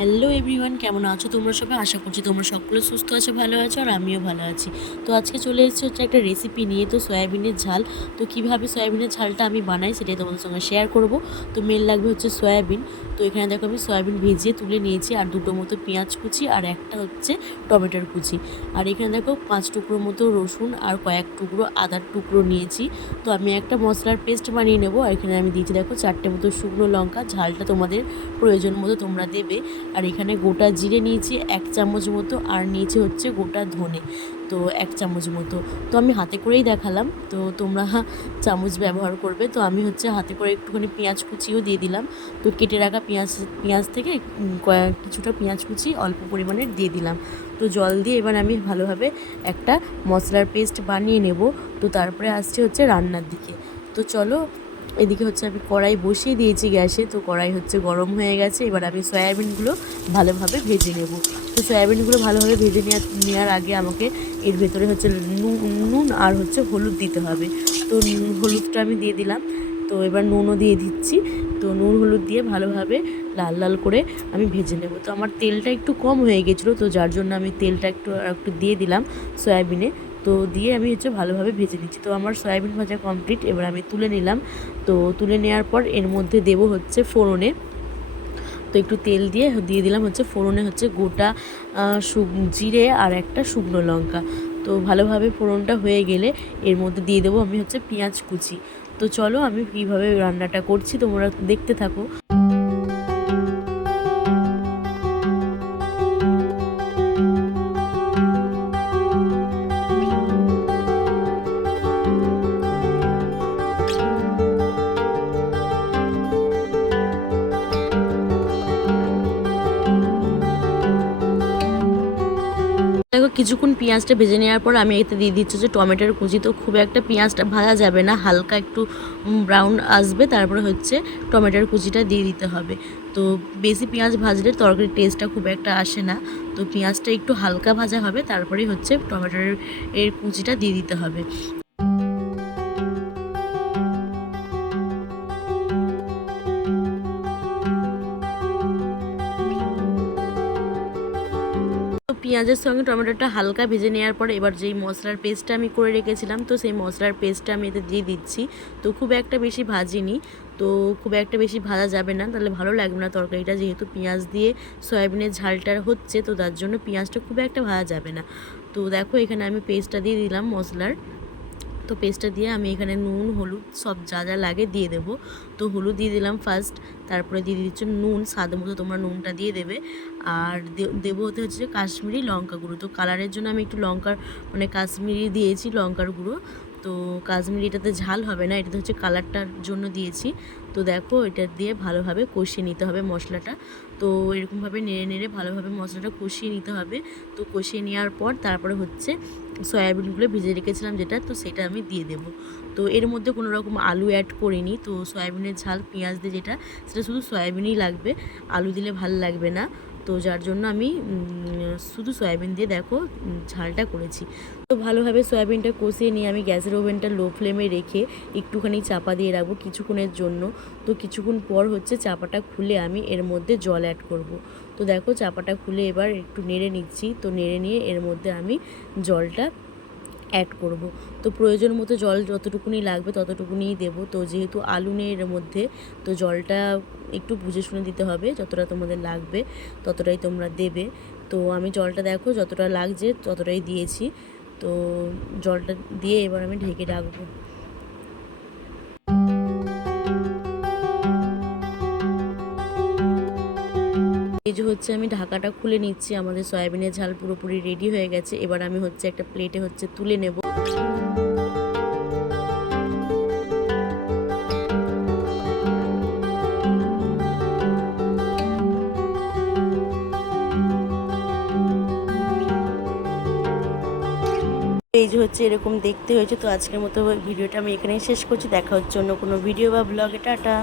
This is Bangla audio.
হ্যালো এভরিওয়ান, কেমন আছো তোমরা সবাই? আশা করছি তোমরা সকলে সুস্থ আছো, ভালো আছো, আর আমিও ভালো আছি। তো আজকে চলে এসেছি হচ্ছে একটা রেসিপি নিয়ে, তো সয়াবিনের ঝাল। তো কীভাবে সয়াবিনের ঝালটা আমি বানাই সেটাই তোমাদের সঙ্গে শেয়ার করব। তো মেন লাগবে হচ্ছে সয়াবিন। তো এখানে দেখো আমি সয়াবিন ভেজিয়ে তুলে নিয়েছি, আর দুটো মতো পেঁয়াজ কুচি, আর একটা হচ্ছে টমেটোর কুচি। আর এখানে দেখো 5 টুকরো মতো রসুন আর কয়েক টুকরো আদার টুকরো নিয়েছি। তো আমি একটা মশলার পেস্ট বানিয়ে নেবো। আর এখানে আমি দিয়েছি দেখো 4টে মতো শুকনো লঙ্কা। ঝালটা তোমাদের প্রয়োজন মতো তোমরা দেবে। আর এখানে গোটা জিরে নিয়েছি 1 চামচ মতো, আর নিয়েছি হচ্ছে গোটা ধনে, তো 1 চামচ মতো। তো আমি হাতে করেই দেখালাম, তো তোমরা চামচ ব্যবহার করবে। তো আমি হচ্ছে হাতে করে একটুখানি পেঁয়াজ কুচিও দিয়ে দিলাম। তো কেটে রাখা পেঁয়াজ থেকে কিছুটা পেঁয়াজ কুচি অল্প পরিমাণে দিয়ে দিলাম। তো জল দিয়ে এবার আমি ভালোভাবে একটা মশলার পেস্ট বানিয়ে নেব। তো তারপরে আসছে হচ্ছে রান্নার দিকে। তো চলো, এদিকে হচ্ছে আমি কড়াই বসিয়ে দিয়েছি গ্যাসে। তো কড়াই হচ্ছে গরম হয়ে গেছে। এবার আমি সয়াবিনগুলো ভালোভাবে ভেজে নেব। তো সয়াবিনগুলো ভালোভাবে ভেজে নেওয়ার আগে আমাকে এর ভেতরে হচ্ছে নুন আর হচ্ছে হলুদ দিতে হবে। তো হলুদটা আমি দিয়ে দিলাম। তো এবার নুনও দিয়ে দিচ্ছি। তো নুন হলুদ দিয়ে ভালোভাবে লাল লাল করে আমি ভেজে নেব। তো আমার তেলটা একটু কম হয়ে গেছিলো, তো যার জন্য আমি তেলটা একটু দিয়ে দিলাম সয়াবিনে। তো দিয়ে আমি হচ্ছে ভালোভাবে ভেজে নিচ্ছি। তো আমার সয়াবিন ভাজা কমপ্লিট। এবার আমি তুলে নিলাম। তো তুলে নেওয়ার পর এর মধ্যে দেব হচ্ছে ফোড়নে। তো একটু তেল দিয়ে দিলাম হচ্ছে ফোড়নে হচ্ছে গোটা জিরে আর একটা শুকনো লঙ্কা। তো ভালোভাবে ফোড়নটা হয়ে গেলে এর মধ্যে দিয়ে দেবো আমি হচ্ছে পেঁয়াজ কুচি। তো চলো আমি কীভাবে রান্নাটা করছি তোমরা দেখতে থাকো। দেখো কিছুক্ষণ পেঁয়াজটা ভেজে নেওয়ার পর আমি এতে দিয়ে দিচ্ছি যে টমেটোর কুচি। তো খুব একটা পেঁয়াজটা ভাজা যাবে না, হালকা একটু ব্রাউন আসবে, তারপরে হচ্ছে টমেটোর কুচিটা দিয়ে দিতে হবে। তো বেশি পেঁয়াজ ভাজলে তরকারির টেস্টটা খুব একটা আসে না। তো পেঁয়াজটা একটু হালকা ভাজা হবে, তারপরেই হচ্ছে টমেটোর কুচিটা দিয়ে দিতে হবে। তো পেঁয়াজের সঙ্গে টমেটোটা হালকা ভেজে নেওয়ার পরে এবার যেই মশলার পেস্টটা আমি করে রেখেছিলাম, তো সেই মশলার পেস্টটা আমি এতে দিয়ে দিচ্ছি। তো খুব একটা বেশি ভাজিনি, তো খুব একটা বেশি ভাজা যাবে না, তাহলে ভালো লাগবে না তরকারিটা। যেহেতু পেঁয়াজ দিয়ে সয়াবিনের ঝালটা হচ্ছে, তো তার জন্য পেঁয়াজটা খুব একটা ভাজা যাবে না। তো দেখো এখানে আমি পেস্টটা দিয়ে দিলাম মশলার। তো পেস্টটা দিয়ে আমি এখানে নুন হলুদ সব যা যা লাগে দিয়ে দেবো। তো হলুদ দিয়ে দিলাম ফার্স্ট, তারপরে দিয়ে দিচ্ছ নুন, স্বাদ মতো তোমরা নুনটা দিয়ে দেবে। আর দেবো হতে হচ্ছে কাশ্মীরি লঙ্কা গুঁড়ো। তো কালারের জন্য আমি একটু কাশ্মীরি দিয়েছি লঙ্কার গুঁড়ো। তো কাশ্মীরি এটাতে ঝাল হবে না, এটাতে হচ্ছে কালারটার জন্য দিয়েছি। তো দেখো এটা দিয়ে ভালোভাবে কষিয়ে নিতে হবে মশলাটা। তো এরকমভাবে নেড়ে নেড়ে ভালোভাবে মশলাটা কষিয়ে নিতে হবে। তো কষিয়ে নেওয়ার পর তারপরে হচ্ছে সয়াবিনগুলো ভিজে রেখেছিলাম যেটা, তো সেটা আমি দিয়ে দেবো। তো এর মধ্যে কোনো রকম আলু অ্যাড করিনি। তো সয়াবিনের ঝাল পেঁয়াজ দিয়ে যেটা, সেটা শুধু সয়াবিনই লাগবে, আলু দিলে ভালো লাগবে না। তো যার জন্য আমি শুধু সয়াবিন দিয়ে দেখো ঝালটা করেছি। তো ভালোভাবে সয়াবিনটা কষিয়ে নিয়ে আমি গ্যাসের ওভেনটা লো ফ্লেমে রেখে একটুখানি চাপা দিয়ে রাখবো কিছুক্ষণের জন্য। তো কিছুক্ষণ পর হচ্ছে চাপাটা খুলে আমি এর মধ্যে জল অ্যাড করব। তো দেখো চাপাটা খুলে এবার একটু নেড়ে নিচ্ছি। তো নেড়ে নিয়ে এর মধ্যে আমি জলটা অ্যাড করব। তো প্রয়োজন মতো জল যতটুকুনি লাগবে ততটুকুনিই দেবো। তো যেহেতু আলু নেই এর মধ্যে, তো জলটা একটু বুঝে শুনে দিতে হবে, যতটা তোমাদের লাগবে ততটাই তোমরা দেবে। তো আমি জলটা দেখো যতটা লাগছে ততটাই দিয়েছি। তো জলটা দিয়ে এবার আমি ঢেকে রাখবো। এই যে হচ্ছে আমি ঢাকাটা খুলে নিচ্ছি, আমাদের সয়াবিনের ঝাল পুরোপুরি রেডি হয়ে গেছে। এবার আমি হচ্ছে একটা প্লেটে হচ্ছে তুলে নেব। এই যে হচ্ছে এরকম দেখতে হয়েছে। তো আজকের মতো ভিডিওটা আমি এখানেই শেষ করছি। দেখা হচ্ছে অন্য কোনো ভিডিও বা ব্লগে। টাটা।